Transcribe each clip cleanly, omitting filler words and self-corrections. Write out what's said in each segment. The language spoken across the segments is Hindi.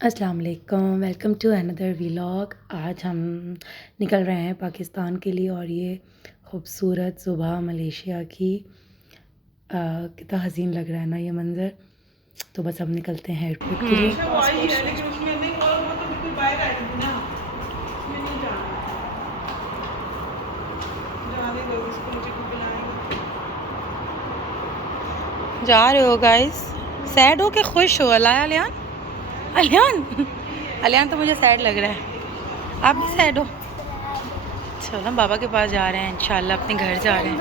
अस्सलाम वालेकुम, वेलकम टू अनदर व्लॉग। आज हम निकल रहे हैं पाकिस्तान के लिए और ये खूबसूरत सुबह मलेशिया की कितना हसीन लग रहा है ना ये मंज़र। तो बस हम निकलते हैं एयरपोर्ट के लिए। जा रहे हो गाइस? सैड हो के खुश हो? अलियान अलियान अलियान तो मुझे सैड लग रहा है। आप भी सैड हो? चलो हम बाबा के पास जा रहे हैं, इंशाल्लाह अपने घर जा रहे हैं।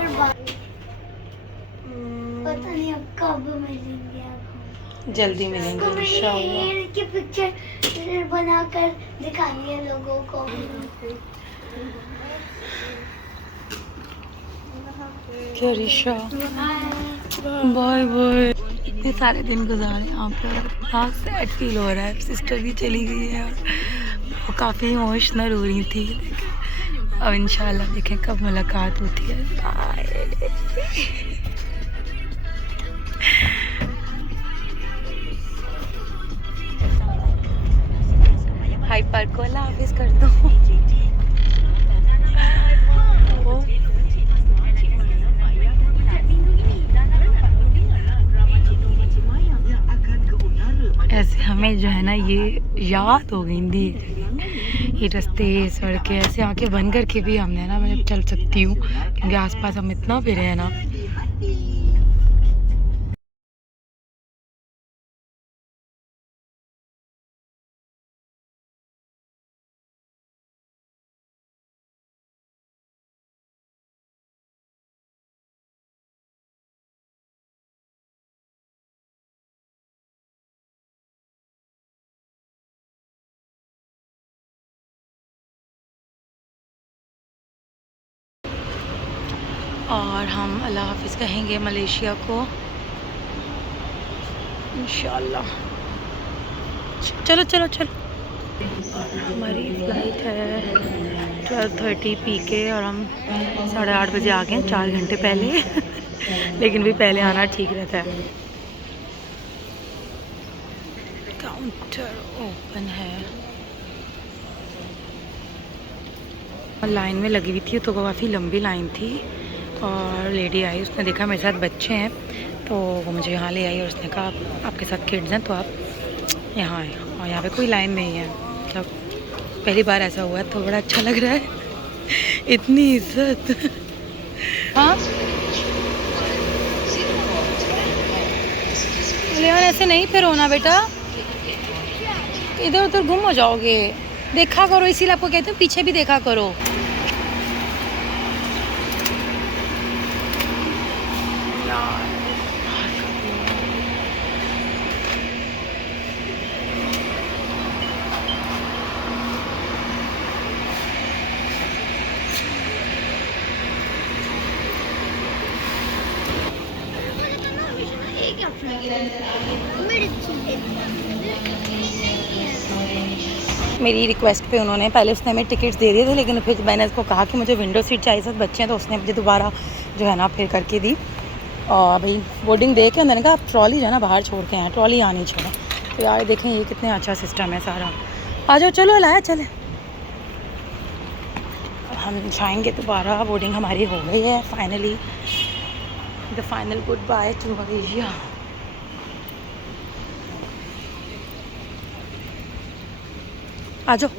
पता नहीं अब कब मिलेंगे आप। जल्दी मिलेंगे इंशाल्लाह। की पिक्चर बनाकर दिखानी है लोगों को। क्या रिशा, बाय बाय। इतने सारे दिन गुजारे यहाँ पर, बहुत सैड फील हो रहा है। सिस्टर भी चली गई है और वो काफ़ी इमोशनल हो रही थी। अब इंशाल्लाह देखें कब मुलाकात होती है। बाय। हाइपर को अल्लाह हाफिज कर दो। ऐसे हमें जो है ना ये याद हो गई थी, ये रास्ते सड़कें ऐसे आके बंद करके भी हमने ना मैं चल सकती हूँ क्योंकि आसपास हम इतना फिरे हैं ना। और हम अल्लाह हाफिज़ कहेंगे मलेशिया को इंशाल्लाह। चलो चलो चलो। हमारी फ़्लाइट है 12:30 PK और हम 8:30 बजे आ गए, 4 घंटे पहले। लेकिन भी पहले आना ठीक रहता है। काउंटर ओपन है। लाइन में लगी हुई थी तो काफ़ी लंबी लाइन थी और लेडी आई, उसने देखा मेरे साथ बच्चे हैं तो वो मुझे यहाँ ले आई और उसने कहा आपके साथ किड्स हैं तो आप यहाँ आए। और यहाँ पे कोई लाइन नहीं है, मतलब पहली बार ऐसा हुआ है तो बड़ा अच्छा लग रहा है। इतनी इज्जत। हाँ लेकिन ऐसे नहीं फिर होना बेटा, इधर उधर गुम हो जाओगे। देखा करो, इसीलिए आपको कहते हैं पीछे भी देखा करो। मेरी रिक्वेस्ट पे उन्होंने पहले उसने हमें टिकट्स दे दिए थे, लेकिन फिर मैंने उसको कहा कि मुझे विंडो सीट चाहिए, साथ बच्चे हैं, तो उसने मुझे दोबारा जो है ना फिर करके दी। और भाई बोर्डिंग दे के उन्होंने कहा आप ट्रॉली जो है ना बाहर छोड़ के आए, ट्रॉली आनी छोड़ा। तो यार देखें ये कितने अच्छा सिस्टम है सारा। आ जाओ चलो लाया चले। हम जाएंगे दोबारा, बोर्डिंग हमारी हो गई है finally. The final goodbye to Malaysia. आ जाओ।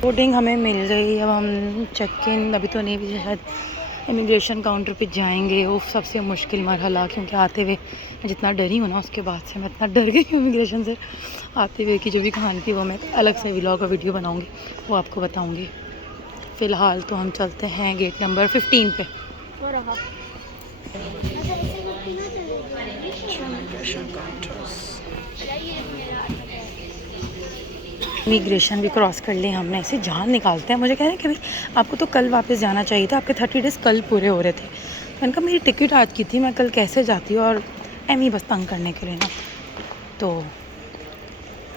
बोर्डिंग हमें मिल गई। अब हम चेक इन अभी तो नहीं, भी शायद इमिग्रेशन काउंटर पे जाएंगे। वो सबसे मुश्किल मरहला, क्योंकि आते हुए मैं जितना डरी हूँ ना उसके बाद से मैं इतना डर गई हूँ इमिग्रेशन से। आते हुए की जो भी कहानी थी वो मैं अलग से व्लॉग और वीडियो बनाऊँगी, वो आपको बताऊँगी। फ़िलहाल तो हम चलते हैं गेट नंबर 15 पे। इमिग्रेशन भी क्रॉस कर ली हमने, ऐसे जान निकालते हैं। मुझे कह रहे हैं कि भाई आपको तो कल वापस जाना चाहिए था, आपके 30 डेज़ कल पूरे हो रहे थे। मैंने कहा मेरी टिकट आज की थी, मैं कल कैसे जाती, और एम ही बस तंग करने के लिए ना। तो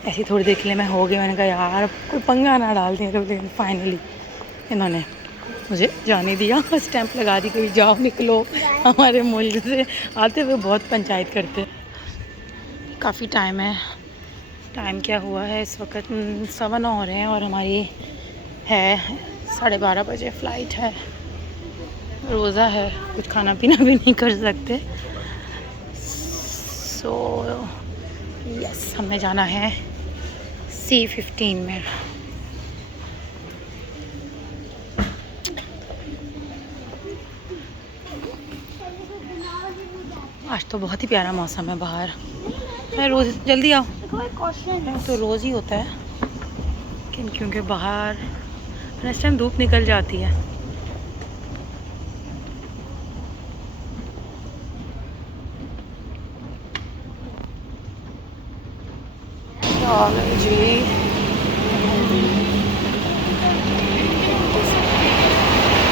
ऐसी थोड़ी देर के लिए मैं हो गई, मैंने कहा यार अब कोई पंगा ना डाल दें। तो लेकिन फाइनली इन्होंने मुझे जाने दिया, स्टैंप लगा दी कोई जाओ निकलो। हमारे मुल्क से आते हुए बहुत पंचायत करते। काफ़ी टाइम है। टाइम क्या हुआ है इस वक्त? 9:15 हो रहे हैं और हमारी है 12:30 बजे फ़्लाइट है। रोज़ा है, कुछ खाना पीना भी नहीं कर सकते। सो यस, हमने जाना है C-15 में। आज तो बहुत ही प्यारा मौसम है बाहर। मैं रोज़ जल्दी आओ, तो रोज़ ही होता है क्योंकि बाहर इस टाइम धूप निकल जाती है। जी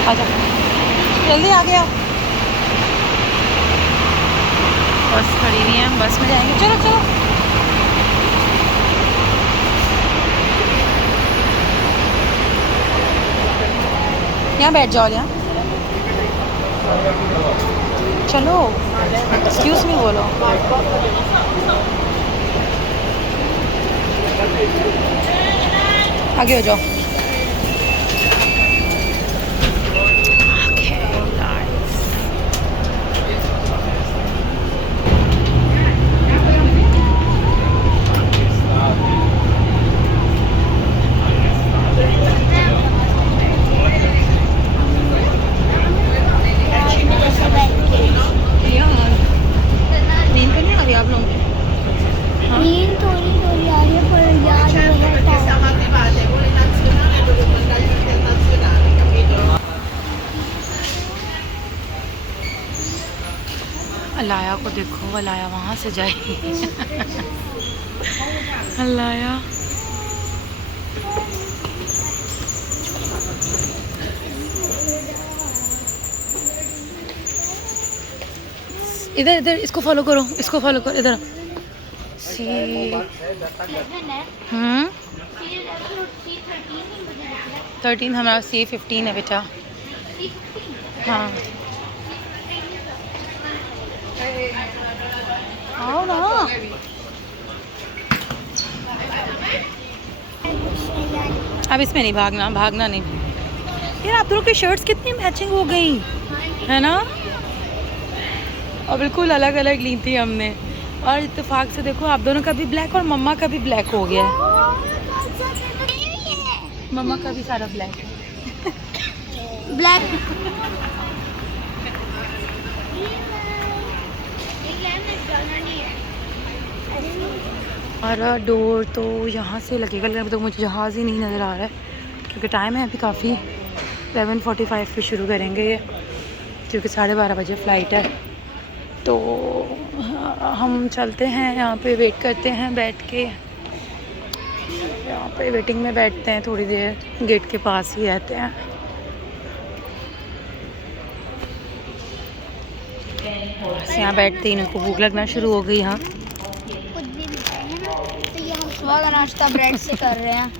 आजा, जल्दी आ गया। बस खड़ी नहीं है, हम बस में जाएंगे। चलो चलो, यहाँ बैठ जाओ, यहाँ चलो। एक्सक्यूज़ मी बोलो। आगे हो जाओ। नींद तो नहीं आ रही आप लोगों को? नींद थोड़ी आ रही है पर याद अलाया को देखो, अलाया वहाँ से जाएगी। अलाया इधर इधर, इसको फॉलो करो, इसको फॉलो करो, इधर। हम्म 13 हमारा C-15 है बेटा। हाँ आओ ना। अब इसमें नहीं भागना, भागना नहीं यार। आप दोनों की शर्ट्स कितनी मैचिंग हो गई है ना, और बिल्कुल अलग अलग ली थी हमने। और इत्तेफाक से देखो आप दोनों का भी ब्लैक और मम्मा का भी ब्लैक हो गया है। मम्मा का भी सारा ब्लैक है। ब्लैक। हमारा डोर तो यहाँ से लगेगा, लेकिन तो मुझे जहाज़ ही नहीं नज़र आ रहा है क्योंकि टाइम है अभी काफ़ी। 11:45 पे शुरू करेंगे ये, क्योंकि 12:30 बजे फ़्लाइट है। तो हम चलते हैं, यहाँ पे वेट करते हैं बैठ के। यहाँ पे वेटिंग में बैठते हैं थोड़ी देर, गेट के पास ही रहते हैं। बस यहाँ बैठते ही इनको भूख लगना शुरू हो गई। यहाँ कुछ भी है ना, तो ये हम सुबह का नाश्ता ब्रेड से कर रहे हैं।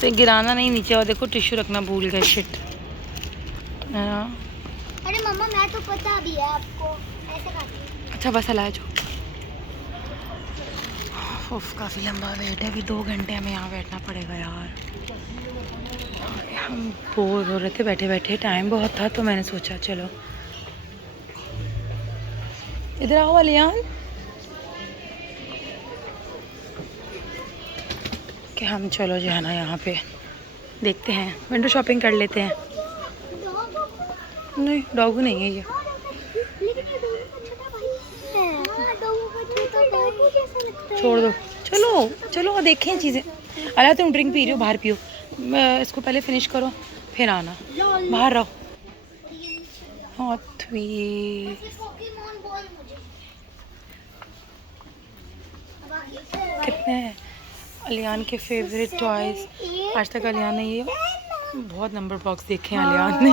तो गिराना नहीं नीचे, और देखो टिश्यू रखना भूल गए, शिट। अरे मम्मा मैं तो पता भी है आपको, ऐसे खाती हूँ। अच्छा बस हला जो। उफ, काफ़ी लंबा वेट है, अभी 2 घंटे हमें यहाँ बैठना पड़ेगा यार। हम बोर हो रहे थे बैठे बैठे, टाइम बहुत था तो मैंने सोचा चलो इधर आओ अलियान, कि हम चलो जो है ना यहाँ पे देखते हैं, विंडो शॉपिंग कर लेते हैं। नहीं डॉग नहीं है ये। छोड़ दो, चलो चलो देखें चीज़ें। अला तुम ड्रिंक पी रही हो, बाहर पियो। इसको पहले फिनिश करो फिर आना, बाहर रहो। हॉट व्हील कितने हैं अलियान के फेवरेट टॉयज। आज तक अलियान ने ये बहुत नंबर बॉक्स देखे हैं अलियान ने।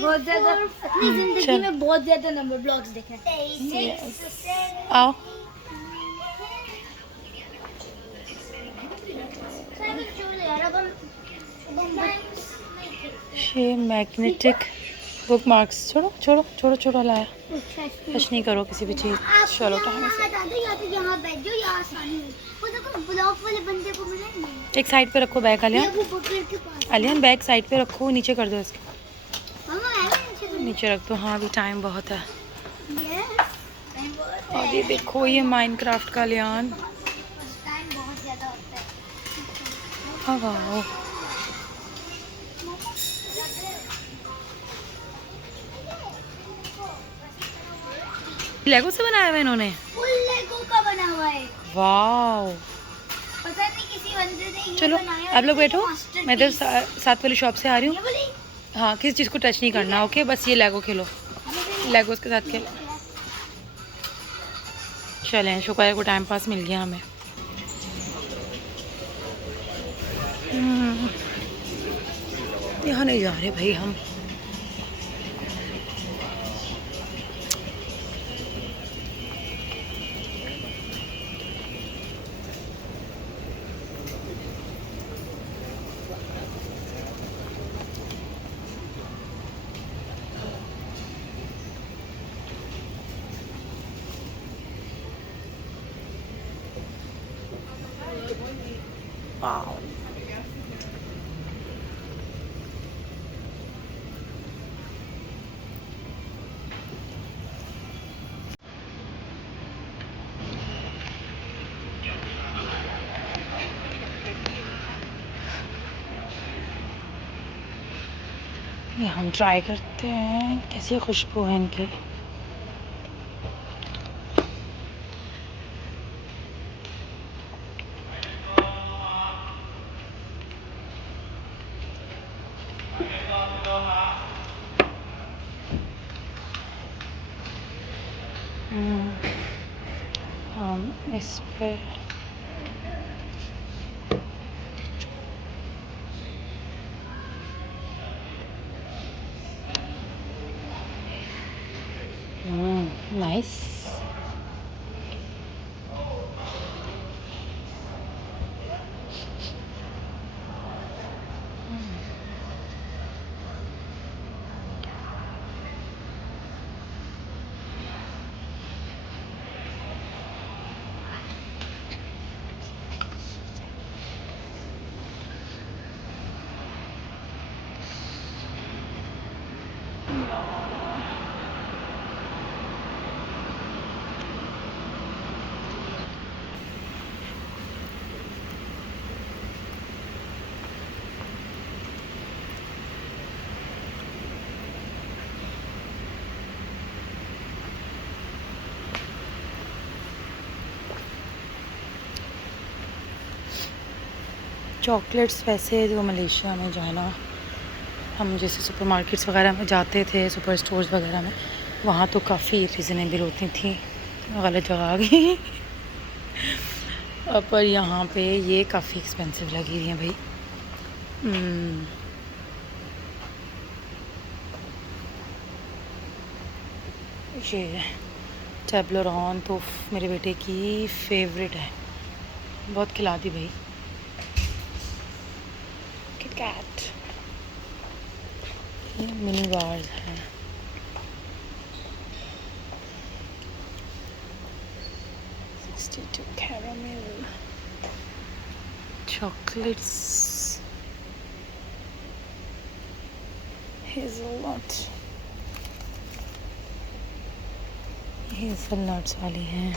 बहुत ज़्यादा अपनी ज़िंदगी में बहुत ज़्यादा नंबर ब्लॉक्स देखे हैं। आओ ये मैग्नेटिक बुक मार्क्स, छोड़ो छोड़ो छोड़ो छोड़ो, लाया अच्छा टच नहीं करो किसी भी चीज़। चलो टाइम से यहाँ बैठ जाओ, यहाँ आसानी है। वो देखो ब्लॉक वाले बंदे को मिलेंगे। एक साइड पे रखो बैग आलियान, वो बकरे के पास। आलियान बैग साइड पे रखो, नीचे कर दो इसके, मामा मैं भी नीचे करूँ? नीचे रख दो। हाँ अभी टाइम बहुत है। Yes, टाइम बहुत और है। ये देखो ये माइनक्राफ्ट का लियान, टाइम बहुत ज़्यादा होता है। हाँ वाह, लेगो से बनाया हुआ इन्होंने, फुल लेगो का बना हुआ है। वाह। पता नहीं किसी बंदे ने ये चलो बनाया आप लोग है, बैठो, masterpiece। मैं इधर साथ वाली शॉप से आ रही ये हूँ। बोली हाँ किसी चीज़ को टच नहीं करना, ओके, बस ये लेगो खेलो, लेगोस के साथ खेलो। चलें, शुक्र है को टाइम पास मिल गया हमें। यहाँ नहीं जा रहे भाई हम। Wow. ये हम ट्राई करते हैं कैसी खुशबू है इनकी। हम इस पे नाइस। चॉकलेट्स वैसे जो मलेशिया में जाना, हम जैसे सुपरमार्केट्स वगैरह में जाते थे, सुपर स्टोर्स वगैरह में, वहाँ तो काफ़ी रीज़नेबल होती थी। गलत जगह आ गई पर यहाँ पे ये काफ़ी एक्सपेंसिव लगी रही हैं भाई। ये टेब्लोरॉन तो मेरे बेटे की फेवरेट है, बहुत खिलाती भाई। किटकैट, ये मिनी बार्स हैं। कैरामेल chocolates, हेज़लनट्स वाली हैं।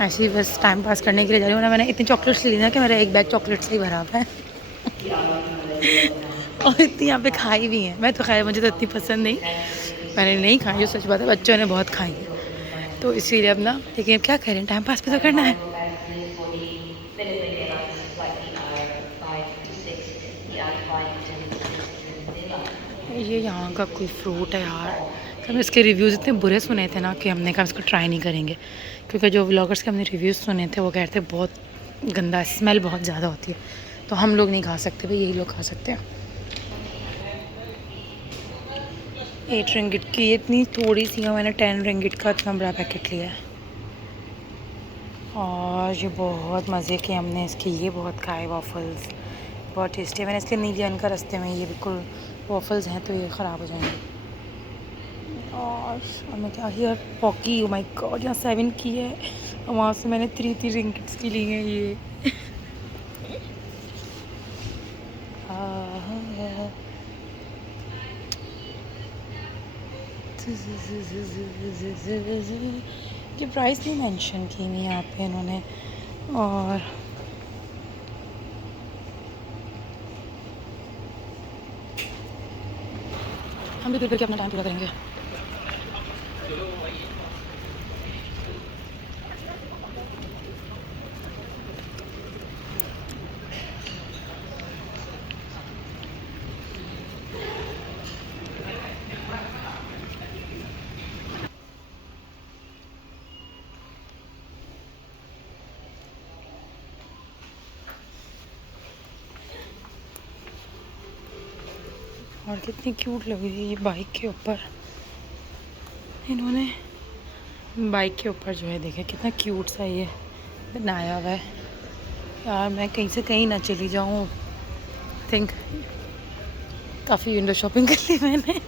ऐसे ही बस टाइम पास करने के लिए जा रही हूँ ना। मैंने इतनी चॉकलेट्स ली ना कि मेरा एक बैग चॉकलेट से ही भरा हुआ है और इतनी यहाँ पे खाई भी हैं। मैं तो खाई, मुझे तो इतनी पसंद नहीं, मैंने नहीं खाई, जो सच बात है, बच्चों ने बहुत खाई है। तो इसीलिए अब ना, लेकिन अब क्या करें, टाइम पास भी तो करना है। ये यहाँ का कोई फ्रूट है यार। हमने इसके रिव्यूज़ इतने बुरे सुने थे ना कि हमने कहा इसको ट्राई नहीं करेंगे, क्योंकि जो व्लॉगर्स के हमने रिव्यूज़ सुने थे वो कह रहे थे बहुत गंदा, स्मेल बहुत ज़्यादा होती है, तो हम लोग नहीं खा सकते भाई, यही लोग खा सकते हैं। 8 रिंगिट की इतनी थोड़ी सी है, मैंने 10 रिंगिट का इतना बड़ा पैकेट लिया है। और ये बहुत मज़े के हमने इसके ये बहुत खाए वॉफल्स, बहुत टेस्टी है। मैंने इसलिए नहीं लिया इनका रास्ते में, ये बिल्कुल वॉफल्स हैं तो ये ख़राब हो जाएंगे। और मैं क्या यार पॉकी, ओ माय गॉड, यहाँ 7 की है और वहाँ से मैंने 3 रिंगिट्स की ली हैं ये। ये प्राइस नहीं मेंशन की हुई यहाँ पे इन्होंने। और हम भी करके अपना टाइम पूरा करेंगे। और कितनी क्यूट लग रही है ये बाइक के ऊपर, इन्होंने बाइक के ऊपर जो है देखे कितना क्यूट सा ये बनाया हुआ है यार। मैं कहीं से कहीं ना चली जाऊँ, थिंक काफ़ी विंडो शॉपिंग कर ली मैंने।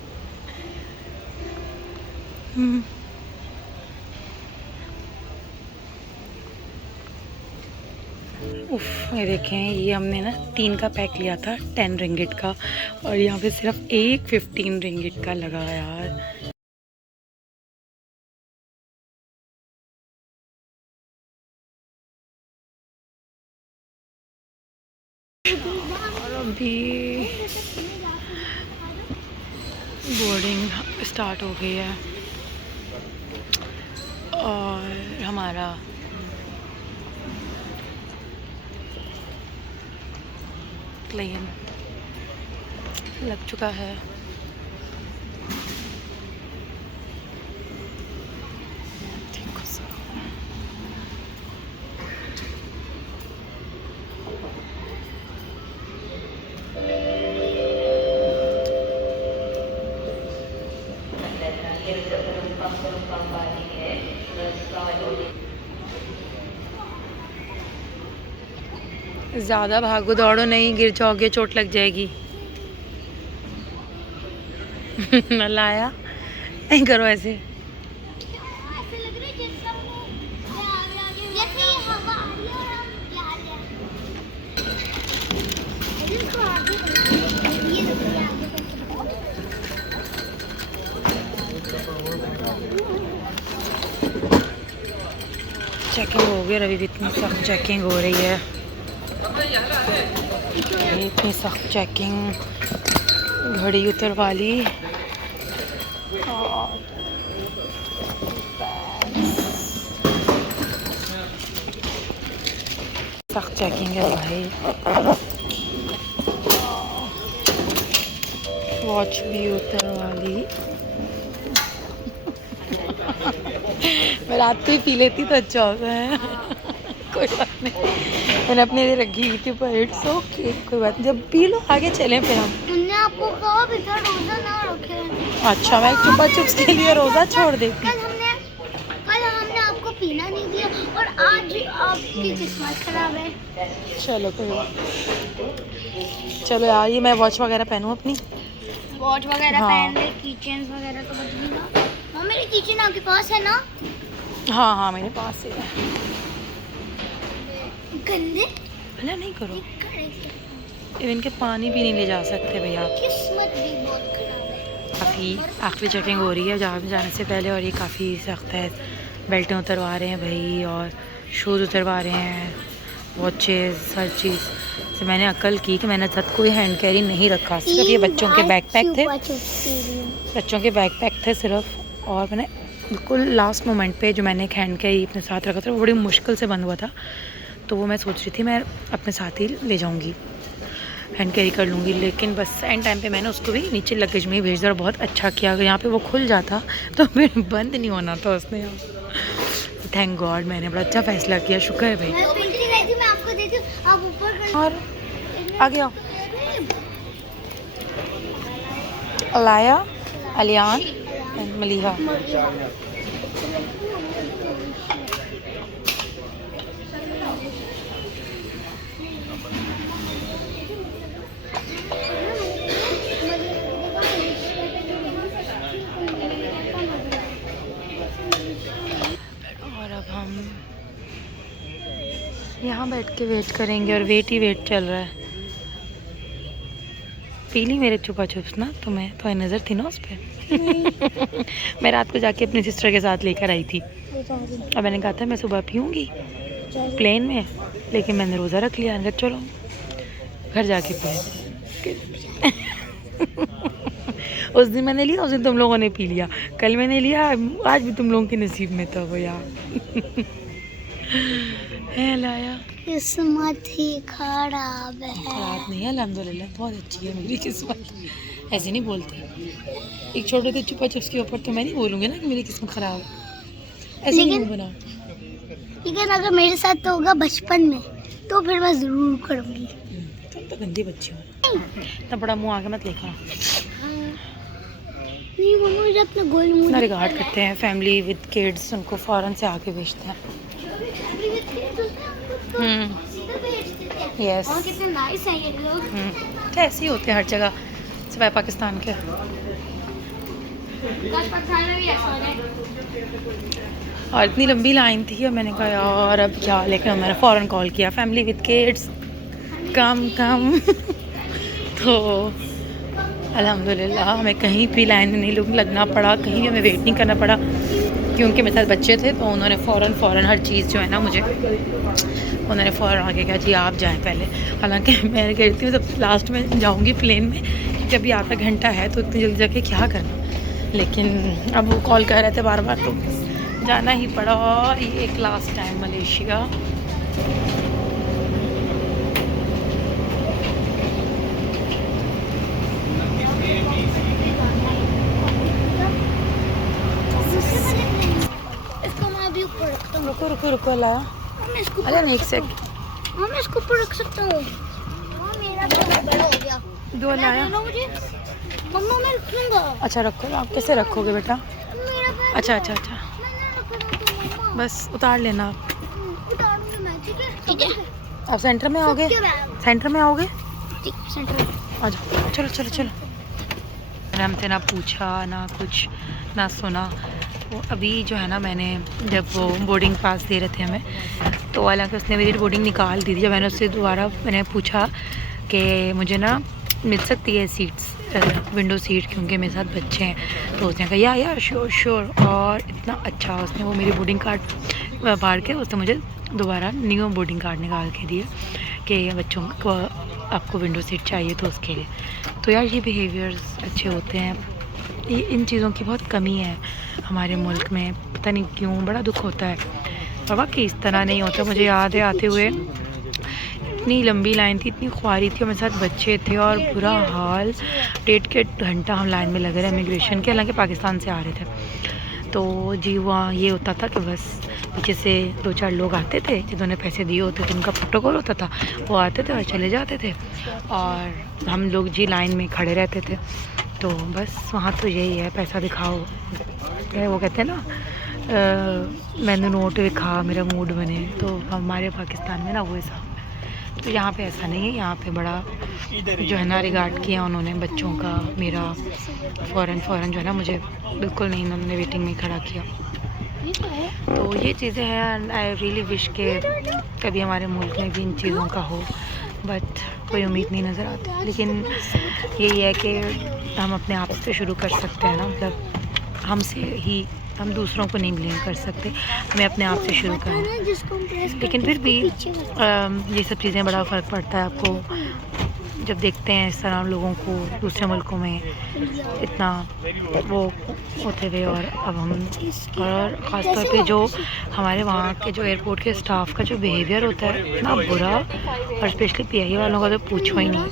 उफ, ये देखें, ये हमने ना 3 का पैक लिया था 10 रिंगिट का, और यहाँ पे सिर्फ एक 15 रिंगिट का लगा यार। और अभी बोर्डिंग स्टार्ट हो गई है और हमारा प्लेन लग चुका है। देखो ज़्यादा भागो दौड़ो नहीं, गिर जाओगे, चोट लग जाएगी। लाया नहीं करो ऐसे। चेकिंग हो गई, अभी भी इतनी सख्त चेकिंग हो रही है, इतनी सख्त चेकिंग, घड़ी उतरवा ली और सख्त चेकिंग है भाई। वॉच भी उतरवा ली। मैं रात को ही पी लेती तो अच्छा होता है। कोई बात नहीं, मैंने अपने लिए रखी हुई थी, पर इट्स ओके, कोई बात नहीं, जब पी लो आगे चलें फिर हम। मैंने आपको कहा भी था रोजा ना रखे। अच्छा, मैं चुपा चुप्स के लिए रोज़ा छोड़ देती। कल हमने आपको पीना नहीं दिया और आज आपकी किस्मत खराब है। चलो कोई बात, चलो यार, ये मैं वॉच वगैरह पहनूँ अपनी, वॉच वगैरह हाँ। पहन ले, कीचेन्स वगैरह तो बदली ना। हाँ, मेरी कीचेन आपके पास है ना? हाँ हाँ मेरे पास है। गंदे भला नहीं करो, इवन के पानी भी नहीं ले जा सकते भैया आप। किस्मत भी बहुत खराब है। काफ़ी आखिरी चेकिंग हो रही है जहाँ जाने से पहले, और ये काफ़ी सख्त है। बेल्टें उतरवा रहे हैं भाई और शूज़ उतरवा रहे हैं, वॉचेस, हर चीज़ से मैंने अकल की कि मैंने साथ कोई हैंड कैरी नहीं रखा, सिर्फ ये बच्चों के बैकपैक थे, बच्चों के बैकपैक थे सिर्फ। और मैंने बिल्कुल लास्ट मोमेंट पे जो मैंने एक हैंड कैरी अपने साथ रखा था वो बड़ी मुश्किल से बंद हुआ था, तो वो मैं सोच रही थी मैं अपने साथ ही ले जाऊंगी हैंड कैरी कर लूँगी, लेकिन बस एंड टाइम पे मैंने उसको भी नीचे लगेज में ही भेज दिया और बहुत अच्छा किया। अगर यहाँ पे वो खुल जाता तो फिर बंद नहीं होना था उसने। थैंक गॉड मैंने बड़ा अच्छा फैसला किया, शुक्र है भाई। मैं आपको देती हूँ, आप ऊपर कर। और आ गया अलाया, अलियान एंड मलिहा। और अब हम यहाँ बैठ के वेट करेंगे और वेट ही वेट चल रहा है। पीली मेरे छुपा छुप्स ना, तो मैं तो नज़र थी ना उस पर। मैं रात को जाके अपनी सिस्टर के साथ लेकर आई थी और मैंने कहा था मैं सुबह पीऊँगी प्लेन में, लेकिन मैंने रोज़ा रख लिया। मैंने कहा चलो घर जाके पिए। उस दिन मैंने लिया, उस दिन तुम लोगों ने पी लिया, कल मैंने लिया, आज भी तुम लोगों के नसीब में था वो यार। है लाया किस्मत ही खराब है। खराब नहीं है अल्हम्दुलिल्लाह, बहुत अच्छी है मेरी किस्मत। ऐसे नहीं बोलते, एक छोटे से छुपा छुप्स के ऊपर तो मैं नहीं बोलूँगी ना कि मेरी किस्मत खराब है, ऐसे नहीं बना। लेकिन अगर मेरे साथ तो होगा बचपन में, तो फिर मैं ज़रूर करूँगी। तुम तो गंदी बच्ची हो, इतना बड़ा मुँह आगे मत लेकर। नहीं मम्मा, मुझे अपना गोल मुंह इतना रिगार्ड करते हैं फैमिली विद किड्स, उनको फ़ौरन से आके भेजते हैं। यस, कितने नाइस है ये लोग। ऐसे ही होते हैं हर जगह, सिवाय पाकिस्तान के। और इतनी लंबी लाइन थी और मैंने कहा यार अब क्या, लेकिन मैंने फ़ौरन कॉल किया फैमिली विद किड्स कम कम। तो अल्हम्दुलिल्लाह हमें कहीं भी लाइन में नहीं लगना पड़ा, कहीं भी हमें वेट नहीं करना पड़ा, क्योंकि मेरे साथ बच्चे थे तो उन्होंने फ़ौरन हर चीज़ जो है ना मुझे, उन्होंने फ़ौरन आके कहा जी आप जाएं पहले। हालांकि मैं कहती हूँ जब लास्ट में जाऊँगी प्लेन में, कि अभी आधा घंटा है तो इतनी जल्दी जाके क्या करना, लेकिन अब वो कॉल कर रहे थे बार बार तो जाना ही पड़ा। और ये एक लास्ट टाइम मलेशिया। रुको रुको रुको ला, अरे नहीं एक सेकंड। मैं इसको ऊपर रख सकता हूँ। मेरा तो बड़ा हो गया। दो लाया मुझे मम्मा, मैं रखूंगा। अच्छा रखो, आप कैसे रखोगे बेटा? मेरा पैर अच्छा अच्छा अच्छा, बस उतार लेना आप। उतारूंगी मैं, ठीक है? ठीक है। आप सेंटर में आओगे? सेंटर में आओगे? ठीक, सेंटर में आ जाओ, चलो चलो चलो। मैंने हमसे ना पूछा ना कुछ ना सुना। वो अभी जो है ना, मैंने जब वो बोर्डिंग पास दे रहे थे हमें, तो हालांकि उसने मेरी बोर्डिंग निकाल दी थी। जब मैंने उससे दोबारा मैंने पूछा कि मुझे ना मिल सकती है सीट्स, विंडो सीट, क्योंकि मेरे साथ बच्चे हैं, तो उसने कहा या श्योर श्योर। और इतना अच्छा उसने वो मेरी बोर्डिंग कार्ड फाड़ के उसने मुझे दोबारा न्यू बोर्डिंग कार्ड निकाल के दिए कि बच्चों को आपको विंडो सीट चाहिए तो उसके लिए। तो यार ये बिहेवियर्स अच्छे होते हैं, इन चीज़ों की बहुत कमी है हमारे मुल्क में, पता नहीं क्यों, बड़ा दुख होता है। और वाकई इस तरह नहीं होता। मुझे याद है आते हुए इतनी लंबी लाइन थी, इतनी ख्वारी थी और मेरे साथ बच्चे थे और बुरा हाल। 1.5 घंटा हम लाइन में लगे रहे इमिग्रेशन के, हालांकि पाकिस्तान से आ रहे थे। तो जी वहाँ ये होता था कि बस पीछे से 2-4 लोग आते थे जिन्होंने पैसे दिए होते थे, उनका प्रोटोकॉल होता था, वो आते थे और चले जाते थे और हम लोग जी लाइन में खड़े रहते थे। तो बस वहाँ तो यही है, पैसा दिखाओ, वो कहते हैं ना मैंने नोट दिखा मेरा मूड बने, तो हमारे पाकिस्तान में ना वो हिसाब है। तो यहाँ पे ऐसा नहीं है, यहाँ पे बड़ा जो है ना रिगार्ड किया उन्होंने बच्चों का मेरा। फ़ौरन जो है ना मुझे बिल्कुल नहीं, उन्होंने वेटिंग में खड़ा किया। तो ये चीज़ें हैं, आई रियली विश के कभी हमारे मुल्क में भी इन चीज़ों का हो, बट कोई उम्मीद नहीं नज़र आती। लेकिन यही है कि हम अपने आप से शुरू कर सकते हैं ना, मतलब हमसे ही, हम दूसरों को नहीं ब्लेम कर सकते, हमें अपने आप से शुरू करना है। लेकिन फिर भी ये सब चीज़ें बड़ा फ़र्क पड़ता है आपको जब देखते हैं इस तरह लोगों को दूसरे मुल्कों में इतना वो होते हुए। और अब हम, और ख़ास तौर पे जो हमारे वहाँ के जो एयरपोर्ट के स्टाफ का जो बिहेवियर होता है इतना बुरा, और स्पेशली पीआईए वालों का तो पूछो ही नहीं।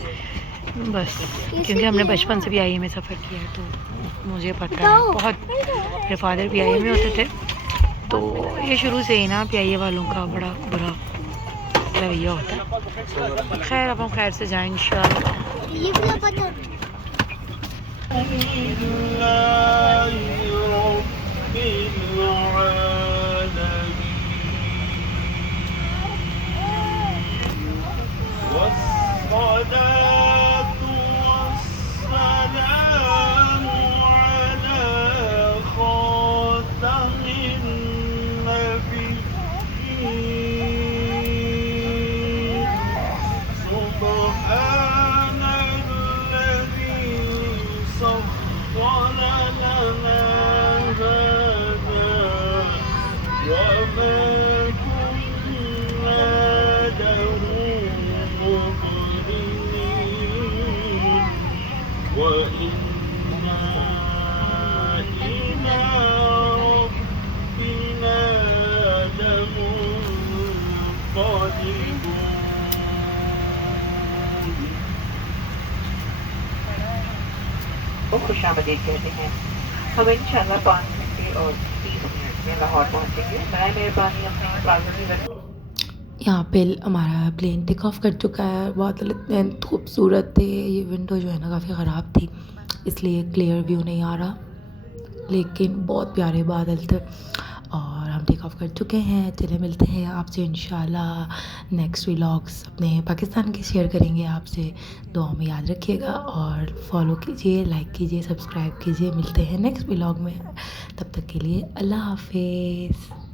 बस क्योंकि हमने बचपन से भी आई में सफ़र किया है तो मुझे पता है बहुत। मेरे फादर भी आई में होते थे तो ये शुरू से ही ना पीआईए वालों का बड़ा बुरा रवैया होता है। खैर अब हम खैर से जाएँ इंशाल्लाह। ये भी पता खुशामदीद कहते हैं। हम इंशाल्लाह 5 घंटे और 30 मिनट में लाहौर पहुँचेंगे। बराए मेहरबानी अपनी हिफाजत। यहाँ पे हमारा प्लेन टेक ऑफ कर चुका है। बादल इतने खूबसूरत थे, ये विंडो जो है ना काफ़ी ख़राब थी इसलिए क्लियर व्यू नहीं आ रहा, लेकिन बहुत प्यारे बादल थे। और हम टेक ऑफ कर चुके हैं। चले मिलते हैं आपसे इंशाल्लाह नेक्स्ट व्लॉग्स अपने पाकिस्तान के शेयर करेंगे आपसे। दुआ में याद रखिएगा और फॉलो कीजिए, लाइक कीजिए, सब्सक्राइब कीजिए। मिलते हैं नेक्स्ट व्लॉग में, तब तक के लिए अल्लाह हाफिज़।